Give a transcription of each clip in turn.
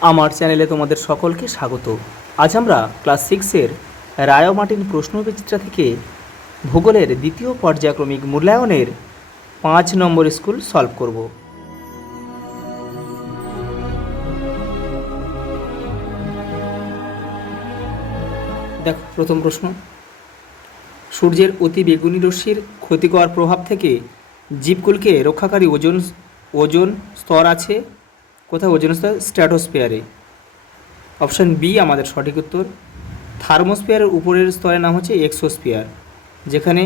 আমার চ্যানেলে তোমাদের সকলকে স্বাগত। আজ আমরা ক্লাস 6-এর রায় ও মার্টিন প্রশ্নবিচিত্রা থেকে ভূগোলের দ্বিতীয় পর্যায়ক্রমিক মূল্যায়নের 5 নম্বর স্কুল সলভ করব। দেখো প্রথম প্রশ্ন, সূর্যের অতি বেগুনি রশ্মির ক্ষতিকর প্রভাব থেকে জীবকুলকে রক্ষাকারী ওজোন স্তর আছে কোথায়? ওজোন স্তর স্ট্র্যাটোস্ফিয়ারে। অপশান বি আমাদের সঠিক উত্তর। থার্মোস্ফিয়ারের উপরের স্তরের নাম হচ্ছে এক্সোস্ফিয়ার, যেখানে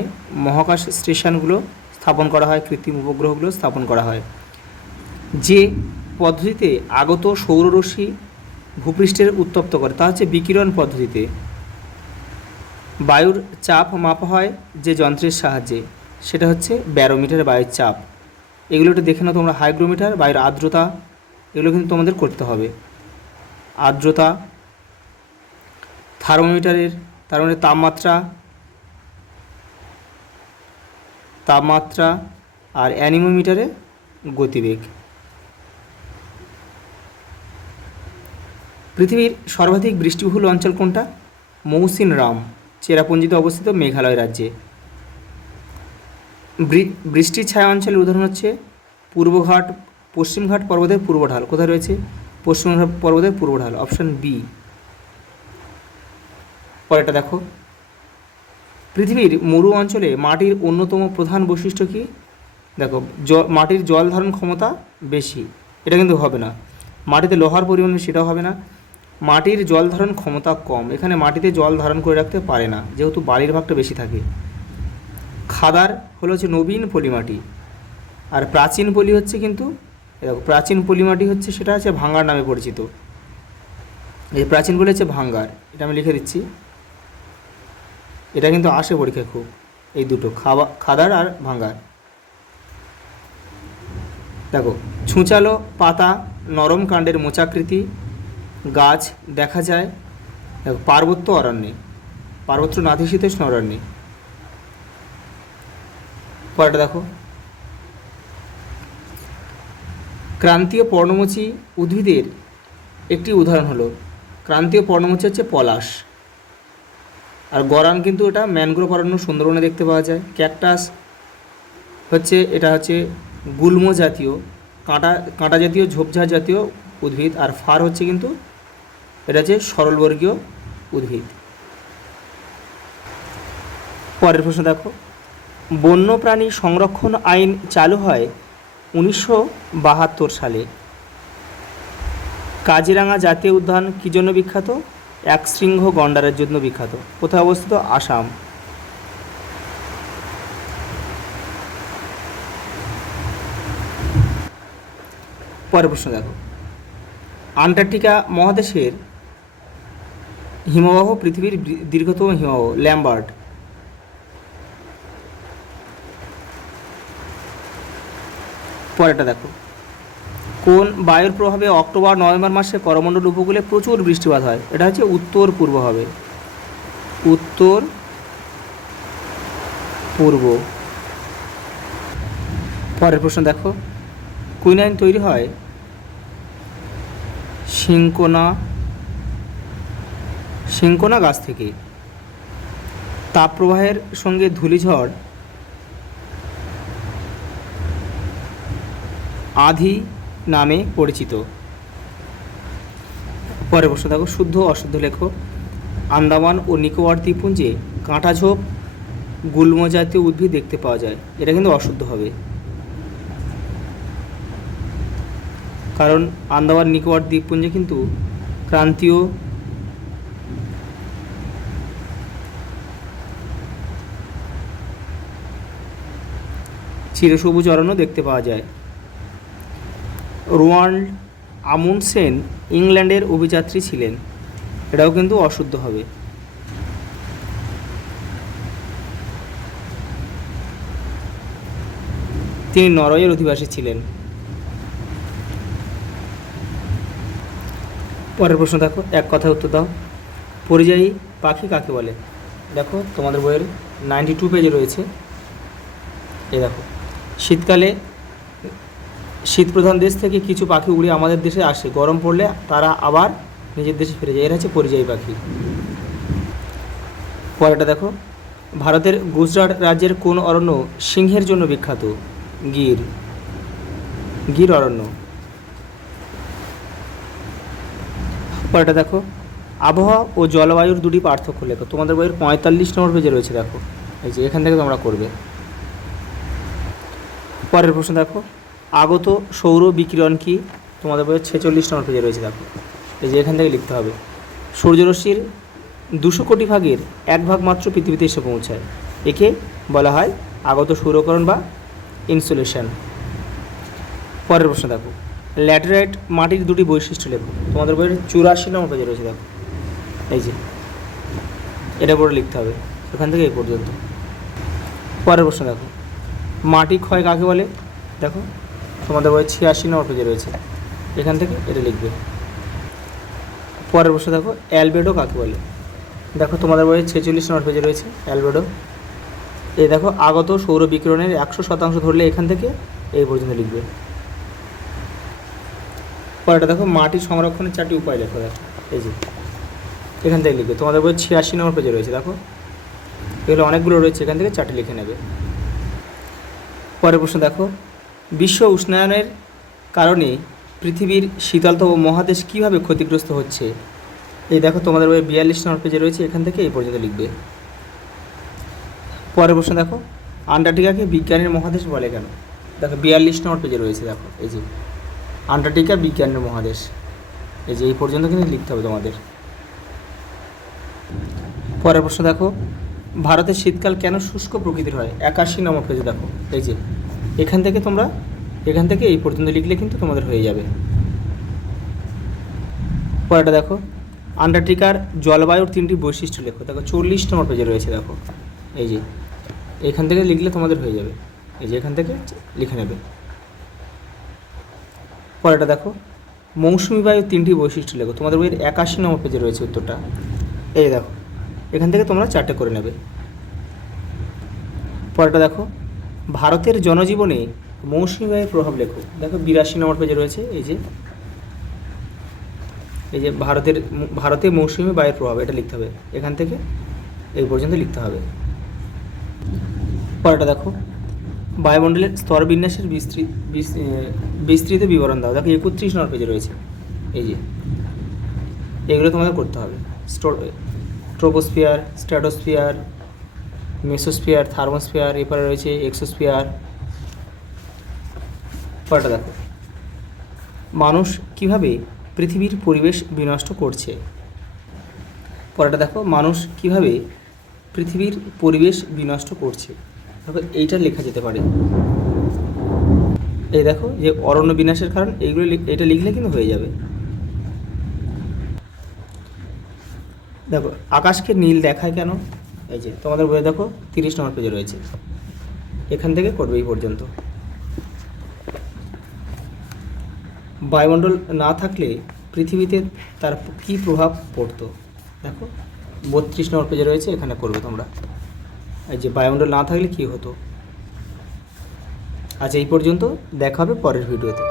মহাকাশ স্টেশনগুলো স্থাপন করা হয়, কৃত্রিম উপগ্রহগুলো স্থাপন করা হয়। যে পদ্ধতিতে আগত সৌররশ্মি ভূপৃষ্ঠের উত্তপ্ত করে তা হচ্ছে বিকিরণ পদ্ধতিতে। বায়ুর চাপ মাপা হয় যে যন্ত্রের সাহায্যে, সেটা হচ্ছে ব্যারোমিটার, বায়ুর চাপ। এগুলো একটু দেখে নাও তোমরা। হাইগ্রোমিটার, বায়ুর আর্দ্রতা, এগুলো কিন্তু তোমাদের করতে হবে। আর্দ্রতা, থার্মোমিটারের তাপমাত্রা আর অ্যানিমোমিটারে গতিবেগ। পৃথিবীর সর্বাধিক বৃষ্টিবহুল অঞ্চল কোনটা? মৌসিনরাম, চেরাপুঞ্জিতে অবস্থিত, মেঘালয় রাজ্যে। বৃষ্টির ছায়া অঞ্চলের উদাহরণ হচ্ছে পশ্চিমঘাট পর্বতের পূর্ব ঢাল। কোথায় রয়েছে? পশ্চিমঘাট পর্বতের পূর্ব ঢাল, অপশান বি। পরেরটা দেখো, পৃথিবীর মরু অঞ্চলে মাটির অন্যতম প্রধান বৈশিষ্ট্য কী? দেখো, মাটির জল ধারণ ক্ষমতা বেশি, এটা কিন্তু হবে না। মাটিতে লোহার পরিমাণ সেটাও হবে না। মাটির জল ধারণ ক্ষমতা কম, এখানে মাটিতে জল ধারণ করে রাখতে পারে না, যেহেতু বালির ভাগটা বেশি থাকে। খাদার হলো হচ্ছে নবীন পলিমাটি, আর প্রাচীন পলি হচ্ছে কিন্তু দেখো, প্রাচীন পলিমাটি হচ্ছে সেটা হচ্ছে ভাঙ্গার নামে পরিচিত। এই প্রাচীন পলি হচ্ছে ভাঙ্গার, এটা আমি লিখে দিচ্ছি। এটা কিন্তু আসে পরীক্ষায় খুব, এই দুটো খাদার আর ভাঙ্গার। দেখো, ছুঁচালো পাতা, নরম কাণ্ডের মোচাকৃতি গাছ দেখা যায় দেখো পার্বত্য অরণ্যে, পার্বত্য নাতিশীতোষ্ণ অরণ্যে। পরেরটা দেখো, ক্রান্তীয় পর্ণমোচী উদ্ভিদের একটি উদাহরণ হলো, ক্রান্তীয় পর্ণমোচী হচ্ছে পলাশ, আর গরান কিন্তু এটা ম্যানগ্রোভ অরণ্য সুন্দরবনে দেখতে পাওয়া যায়। ক্যাকটাস হচ্ছে এটা হচ্ছে গুল্ম জাতীয়, কাঁটা জাতীয়, ঝোপঝাড় জাতীয় উদ্ভিদ, আর ফার হচ্ছে কিন্তু এটা হচ্ছে সরলবর্গীয় উদ্ভিদ। পরের প্রশ্ন দেখো, বন্যপ্রাণী সংরক্ষণ আইন চালু হয় 1972 সালে। কাজিরাঙা জাতীয় উদ্যান কী জন্য বিখ্যাত? একশৃঙ্গ গন্ডারের জন্য বিখ্যাত। কোথায় অবস্থিত? আসাম। পরের প্রশ্ন দেখো, আন্টার্কটিকা মহাদেশের হিমবাহ পৃথিবীর দীর্ঘতম হিমবাহ ল্যাম্বার্ট। পরেরটা দেখো, কোন বায়ুর প্রভাবে অক্টোবর নভেম্বর মাসে করমণ্ডল উপকূলে প্রচুর বৃষ্টিপাত হয়? এটা হচ্ছে উত্তর পূর্ব হবে, উত্তর পূর্ব। পরের প্রশ্ন দেখো, কুইনাইন তৈরি হয় সিঙ্কোনা গাছ থেকে। তাপপ্রবাহের সঙ্গে ধূলিঝড় আধি নামে পরিচিত। পরের প্রশ্ন দেখো, শুদ্ধ অশুদ্ধ লেখো। আন্দামান ও নিকোবর দ্বীপপুঞ্জে কাঁটাঝোপ গুল্ম জাতীয় উদ্ভিদ দেখতে পাওয়া যায়, এটা কিন্তু অশুদ্ধ হবে, কারণ আন্দামান নিকোবর দ্বীপপুঞ্জে কিন্তু ক্রান্তীয় চিরসবুজ অরণ্য দেখতে পাওয়া যায়। রোয়াল্ড আমুন্ডসেন ইংল্যান্ডের অভিযাত্রী ছিলেন, এটাও কিন্তু অশুদ্ধ হবে। তিনি নরওয়ের অধিবাসী ছিলেন। পরের প্রশ্ন দেখো, এক কথায় উত্তর দাও। পরিযায়ী পাখি কাকে বলে? দেখো তোমাদের বইয়ের 92 পেজে রয়েছে। এই দেখো, শীতকালে শীতপ্রধান দেশ থেকে কিছু পাখি উড়ে আমাদের দেশে আসে, গরম পড়লে তারা আবার নিজের দেশে ফিরে যায়, এরা হচ্ছে পরিযায়ী পাখি। পরেরটা দেখো, ভারতের গুজরাট রাজ্যের কোন অরণ্য সিংহের জন্য বিখ্যাত? গির, গির অরণ্য। পরেরটা দেখো, আবহাওয়া ও জলবায়ুর দুটি পার্থক্য লেখো। তোমাদের বইয়ের 45 নম্বর পেজে রয়েছে, দেখো এই যে এখান থেকে তোমরা করবে। পরের প্রশ্ন দেখো, আগত সৌর বিকিরণ কি? তোমাদের বইয়ের 46 নম্বর পেজে রয়েছে, দেখো এই যে এখান থেকে লিখতে হবে। সূর্যরশ্মির 200 কোটি ভাগের 1 ভাগ মাত্র পৃথিবীতে এসে পৌঁছায়, একে বলা হয় আগত সৌরকরণ বা ইনসুলেশন। পরের প্রশ্ন দেখো, ল্যাটেরাইট মাটির দুটি বৈশিষ্ট্য লেখো। তোমাদের বইয়ের 84 নম্বর পেজে রয়েছে, দেখো এই যে এটা পরে লিখতে হবে এখান থেকে এই পর্যন্ত। পরের প্রশ্ন দেখো, মাটি ক্ষয় কাকে বলে? দেখো তোমাদের বইয়ের 86 নম্বর পেজে রয়েছে, এখান থেকে এটা লিখবে। পরের প্রশ্ন দেখো, অ্যালবেডো কাকে বলে? দেখো তোমাদের বইয়ের 46 নম্বর পেজে রয়েছে অ্যালবেডো। এই দেখো, আগত সৌর বিকিরণের 100% ধরলে এখান থেকে এই পর্যন্ত লিখবে। পরেরটা দেখো, মাটি সংরক্ষণের 4টি উপায় লেখো। দেখো এই যে এখান থেকে লিখবে। তোমাদের বই 86 নম্বর পেজে রয়েছে, দেখো এগুলো অনেকগুলো রয়েছে, এখান থেকে 4টি লিখে নেবে। পরের প্রশ্ন দেখো, বিশ্ব উষ্ণায়নের কারণে পৃথিবীর শীতলতম মহাদেশ কীভাবে ক্ষতিগ্রস্ত হচ্ছে? এই দেখো তোমাদের বই 42 নম্বর পেজে রয়েছে, এখান থেকে এই পর্যন্ত লিখবে। পরের প্রশ্ন দেখো, আন্টার্কটিকাকে বিজ্ঞানের মহাদেশ বলে কেন? দেখো 42 নম্বর পেজে রয়েছে, দেখো এই যে আন্টার্কটিকা বিজ্ঞানের মহাদেশ, এই যে এই পর্যন্ত কিন্তু লিখতে হবে তোমাদের। পরের প্রশ্ন দেখো, ভারতের শীতকাল কেন শুষ্ক প্রকৃতির হয়? 81 নম্বর পেজে দেখো এই যে এখান থেকে তোমরা এখান থেকে এই পর্যন্ত লিখলে কিন্তু তোমাদের হয়ে যাবে। পরেরটা দেখো, আন্টার্কটিকার জলবায়ুর 3টি বৈশিষ্ট্য লেখো। দেখো 40 নম্বর পেজে রয়েছে, দেখো এই যে এখান থেকে লিখলে তোমাদের হয়ে যাবে, এই যে এখান থেকে লিখে নেবে। পরেরটা দেখো, মৌসুমি বায়ুর 3টি বৈশিষ্ট্য লেখো। তোমাদের বইয়ের 81 নম্বর পেজে রয়েছে উত্তরটা, এই দেখো এখান থেকে তোমরা 4টে করে নেবে। পরেরটা দেখো, ভারতের জনজীবনে মৌসুমি বায়ুর প্রভাব লেখো। দেখো 82 নম্বর পেজে রয়েছে, এই যে ভারতে মৌসুমি বায়ুর প্রভাব, এটা লিখতে হবে এখান থেকে এই পর্যন্ত লিখতে হবে। পরেরটা দেখো, বায়ুমণ্ডলের স্তরবিন্যাসের বিস্তৃত বিবরণ দাও। দেখো 31 নম্বর পেজে রয়েছে, এই যে এগুলো তোমাদের করতে হবে। ট্রোপোস্ফিয়ার, স্ট্র্যাটোস্ফিয়ার, মেসোস্ফিয়ার, থার্মোস্ফিয়ার, এরপরে রয়েছে এক্সোস্ফিয়ার। পরেরটা দেখো, মানুষ কিভাবে পৃথিবীর পরিবেশ বিনষ্ট করছে? পরেরটা দেখো, মানুষ কিভাবে পৃথিবীর পরিবেশ বিনষ্ট করছে। দেখো এইটা লেখা যেতে পারে, এই দেখো যে অরণ্য বিনাশের কারণ, এইগুলো এটা লিখলে কিন্তু হয়ে যাবে। দেখো, আকাশকে নীল দেখায় কেন? এই যে তোমাদের বইয়ে দেখো 30 নম্বর পেজে রয়েছে, এখান থেকে করবে এই পর্যন্ত। বায়ুমণ্ডল না থাকলে পৃথিবীতে তার কী প্রভাব পড়তো? দেখো 32 নম্বর পেজে রয়েছে, এখানে করবে তোমরা। এই যে বায়ুমণ্ডল না থাকলে কী হতো। আচ্ছা এই পর্যন্ত, দেখা হবে পরের ভিডিওতে।